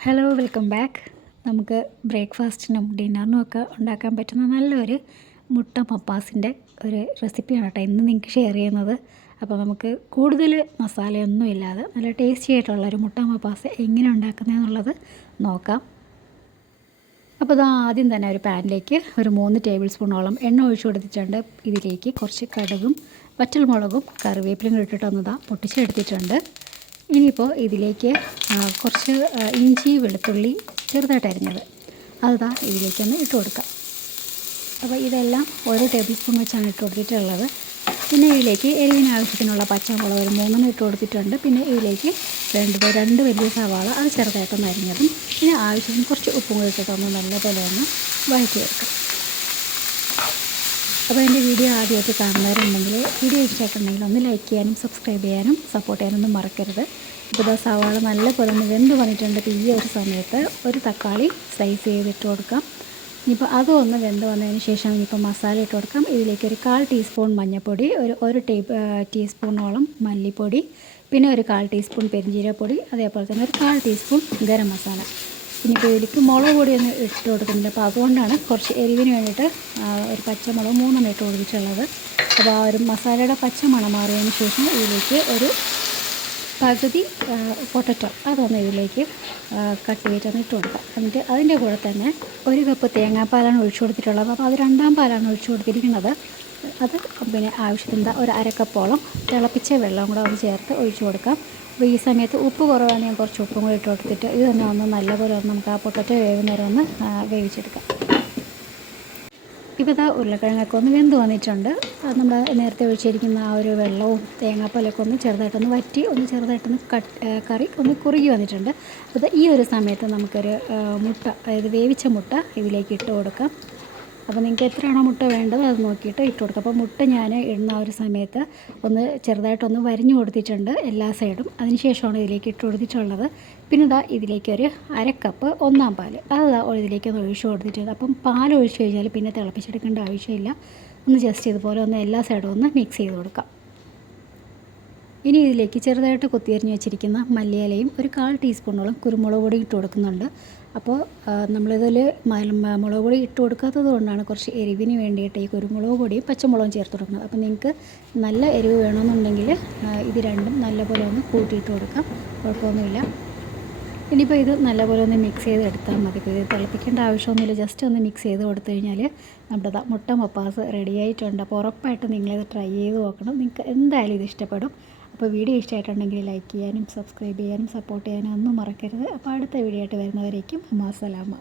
Hello welcome back നമുക്ക് ബ്രേക്ക്ഫാസ്റ്റിനും ഡിന്നറിനും ഒക്കെ ഉണ്ടാക്കാൻ പറ്റുന്ന നല്ലൊരു മുട്ട പപ്പാസിന്റെ ഒരു റെസിപ്പിയാണ് കേട്ടോ ഇന്ന് നിങ്ങൾക്ക് ഷെയർ ചെയ്യുന്നത്. അപ്പോൾ നമുക്ക് കൂടുതൽ മസാലയൊന്നും ഇല്ലാതെ നല്ല ടേസ്റ്റി ആയിട്ടുള്ള ഒരു മുട്ട പപ്പാസ് എങ്ങനെ ഉണ്ടാക്കുന്നതെന്നുള്ളത് നോക്കാം. അപ്പോൾ ഇത് ആദ്യം തന്നെ ഒരു പാനിലേക്ക് ഒരു മൂന്ന് ടേബിൾ സ്പൂണോളം എണ്ണ ഒഴിച്ചു കൊടുത്തിട്ടുണ്ട്. ഇതിലേക്ക് കുറച്ച് കടുകും വറ്റൽമുളകും കറിവേപ്പിലും ഇട്ടിട്ടൊന്നതാ പൊട്ടിച്ചെടുത്തിട്ടുണ്ട് ഇനിയിപ്പോൾ ഇതിലേക്ക് കുറച്ച് ഇഞ്ചി വെളുത്തുള്ളി ചെറുതായിട്ട് അരിഞ്ഞത്. അതാ ഇതിലേക്കൊന്ന് ഇട്ട് കൊടുക്കാം. അപ്പോൾ ഇതെല്ലാം ഓരോ ടേബിൾ സ്പൂൺ വെച്ചാണ് ഇട്ട് കൊടുത്തിട്ടുള്ളത്. പിന്നെ ഇതിലേക്ക് എരിവിന് ആവശ്യത്തിനുള്ള പച്ചമുളക് ഒരു മൂന്നെണ്ണം ഇട്ട് കൊടുത്തിട്ടുണ്ട്. പിന്നെ ഇതിലേക്ക് രണ്ട് രണ്ട് വലിയ സവാള അത് ചെറുതായിട്ടൊന്ന് അരിഞ്ഞതും പിന്നെ ആവശ്യത്തിന് കുറച്ച് ഉപ്പും കൂടി ഇട്ടിട്ടൊന്ന് നല്ലപോലെ ഒന്ന് വഴറ്റി വെക്കാം അപ്പോൾ എന്റെ വീഡിയോ ആദ്യമായിട്ട് കാണുന്നവരുണ്ടെങ്കിൽ വീഡിയോ ഇഷ്ടമായിട്ടുണ്ടെങ്കിൽ ഒന്ന് ലൈക്ക് ചെയ്യാനും സബ്സ്ക്രൈബ് ചെയ്യാനും സപ്പോർട്ട് ചെയ്യാനൊന്നും മറക്കരുത്. ഇപ്പോൾ ഇതാ സവാള നല്ലപോലെ ഒന്ന് വെന്ത് വന്നിട്ടുണ്ട്. ഈ ഒരു സമയത്ത് ഒരു തക്കാളി സ്ലൈസ് ചെയ്തിട്ട് കൊടുക്കാം. ഇനിയിപ്പോൾ അതും ഒന്ന് വെന്ത് വന്നതിന് ശേഷം ഇനിയിപ്പോൾ മസാല ഇട്ട് കൊടുക്കാം. ഇതിലേക്ക് ഒരു കാൽ ടീസ്പൂൺ മഞ്ഞൾപ്പൊടി ഒരു ഒരു ടീ ടീസ്പൂണോളം മല്ലിപ്പൊടി പിന്നെ ഒരു കാൽ ടീസ്പൂൺ പെരിഞ്ചീരപ്പൊടി അതേപോലെ തന്നെ ഒരു കാൽ ടീസ്പൂൺ ഗരം മസാല. ഇനിയിപ്പോൾ വേലിക്ക് മുളക് പൊടി ഒന്ന് ഇട്ട് കൊടുക്കുന്നുണ്ട് അപ്പോൾ അതുകൊണ്ടാണ് കുറച്ച് എരിവിന് വേണ്ടിയിട്ട് ഒരു പച്ചമുളക് മൂന്നെണ്ണം ഇട്ട് കൊടുത്തിട്ടുള്ളത്. അപ്പോൾ ആ ഒരു മസാലയുടെ പച്ച മണം മാറിയതിന് ശേഷം ഇതിലേക്ക് ഒരു പകുതി പൊട്ടറ്റോ അതൊന്ന് ഇതിലേക്ക് കട്ട് ചെയ്തിട്ടൊന്ന് ഇട്ട് കൊടുക്കാം. എന്നിട്ട് അതിന്റെ കൂടെ തന്നെ ഒരു കപ്പ് തേങ്ങാപ്പാലാണ് ഒഴിച്ചു കൊടുത്തിട്ടുള്ളത്. അപ്പോൾ അത് രണ്ടാം പാലാണ് ഒഴിച്ചു കൊടുത്തിരിക്കുന്നത്. അത് പിന്നെ ആവശ്യത്തിന് ദാ ഒരു അരക്കപ്പോളം തിളപ്പിച്ച വെള്ളം കൂടെ ഒന്ന് ചേർത്ത് ഒഴിച്ചു കൊടുക്കാം. അപ്പോൾ ഈ സമയത്ത് ഉപ്പ് കുറവാണ് ഞാൻ കുറച്ച് ഉപ്പും കൂടി ഇട്ട് കൊടുത്തിട്ട്. ഇത് തന്നെ ഒന്ന് നല്ലപോലെ ഒന്ന് നമുക്ക് ആ പൊട്ടറ്റോ വേവുന്നേരം ഒന്ന് വേവിച്ചെടുക്കാം. ഇപ്പോൾ ഇതാ ഉരുളക്കിഴങ്ങൊക്കെ ഒന്ന് വെന്ത് വന്നിട്ടുണ്ട്. നമ്മൾ നേരത്തെ ഒഴിച്ചിരിക്കുന്ന ആ ഒരു വെള്ളവും തേങ്ങാപ്പാലൊക്കെ ഒന്ന് ചെറുതായിട്ടൊന്ന് വറ്റി ഒന്ന് ചെറുതായിട്ടൊന്ന് കട്ട് കറി ഒന്ന് കുറുകി വന്നിട്ടുണ്ട്. അപ്പോൾ ഈ ഒരു സമയത്ത് നമുക്കൊരു മുട്ട അതായത് വേവിച്ച മുട്ട ഇതിലേക്ക് ഇട്ട് കൊടുക്കാം. അപ്പോൾ നിങ്ങൾക്ക് എത്രയാണോ മുട്ട വേണ്ടത് അത് നോക്കിയിട്ട് ഇട്ട് കൊടുക്കുക. അപ്പോൾ മുട്ട ഞാൻ ഇടുന്ന ആ ഒരു സമയത്ത് ഒന്ന് ചെറുതായിട്ടൊന്ന് വരിഞ്ഞു കൊടുത്തിട്ടുണ്ട് എല്ലാ സൈഡും. അതിനുശേഷമാണ് ഇതിലേക്ക് ഇട്ട് കൊടുത്തിട്ടുള്ളത്. പിന്നെ ഇതാ ഇതിലേക്കൊരു അരക്കപ്പ് ഒന്നാം പാൽ. അത് ഇതിലേക്ക് ഒന്ന് ഒഴിച്ചു കൊടുത്തിട്ടുണ്ട്. അപ്പം പാൽ ഒഴിച്ചു കഴിഞ്ഞാൽ പിന്നെ തിളപ്പിച്ചെടുക്കേണ്ട ആവശ്യമില്ല. ഒന്ന് ജസ്റ്റ് ഇതുപോലെ ഒന്ന് എല്ലാ സൈഡും ഒന്ന് മിക്സ് ചെയ്ത് കൊടുക്കാം. ഇനി ഇതിലേക്ക് ചെറുതായിട്ട് കൊത്തിയരിഞ്ഞ് വെച്ചിരിക്കുന്ന മല്ലിയിലയും ഒരു കാൽ ടീസ്പൂണോളം കുരുമുളക് പൊടി ഇട്ട് കൊടുക്കുന്നുണ്ട്. അപ്പോൾ നമ്മളിതിൽ മുളക് പൊടി ഇട്ട് കൊടുക്കാത്തത് കൊണ്ടാണ് കുറച്ച് എരിവിന് വേണ്ടിയിട്ട് ഈ കുരുമുളക് പൊടിയും പച്ചമുളകും ചേർത്ത് കൊടുക്കുന്നത്. അപ്പോൾ നിങ്ങൾക്ക് നല്ല എരിവ് വേണമെന്നുണ്ടെങ്കിൽ ഇത് രണ്ടും നല്ലപോലെ ഒന്ന് കൂട്ടിയിട്ട് കൊടുക്കാം. കുഴപ്പമൊന്നുമില്ല. ഇനിയിപ്പോൾ ഇത് നല്ലപോലെ ഒന്ന് മിക്സ് ചെയ്ത് എടുത്താൽ മതി. ഇത് തിളപ്പിക്കേണ്ട ആവശ്യമൊന്നുമില്ല. ജസ്റ്റ് ഒന്ന് മിക്സ് ചെയ്ത് കൊടുത്തു കഴിഞ്ഞാൽ നമ്മുടെ മുട്ട മപ്പാസ് റെഡി ആയിട്ടുണ്ട്. അപ്പോൾ ഉറപ്പായിട്ടും നിങ്ങളിത് ട്രൈ ചെയ്ത് നോക്കണം. നിങ്ങൾക്ക് എന്തായാലും ഇത് ഇഷ്ടപ്പെടും. അപ്പോൾ വീഡിയോ ഇഷ്ടമായിട്ടുണ്ടെങ്കിൽ ലൈക്ക് ചെയ്യാനും സബ്സ്ക്രൈബ് ചെയ്യാനും സപ്പോർട്ട് ചെയ്യാനും ഒന്നും മറക്കരുത്. അപ്പോൾ അടുത്ത വീഡിയോ ആയിട്ട് വരുന്നവരേക്കും അമ്മാസലാമ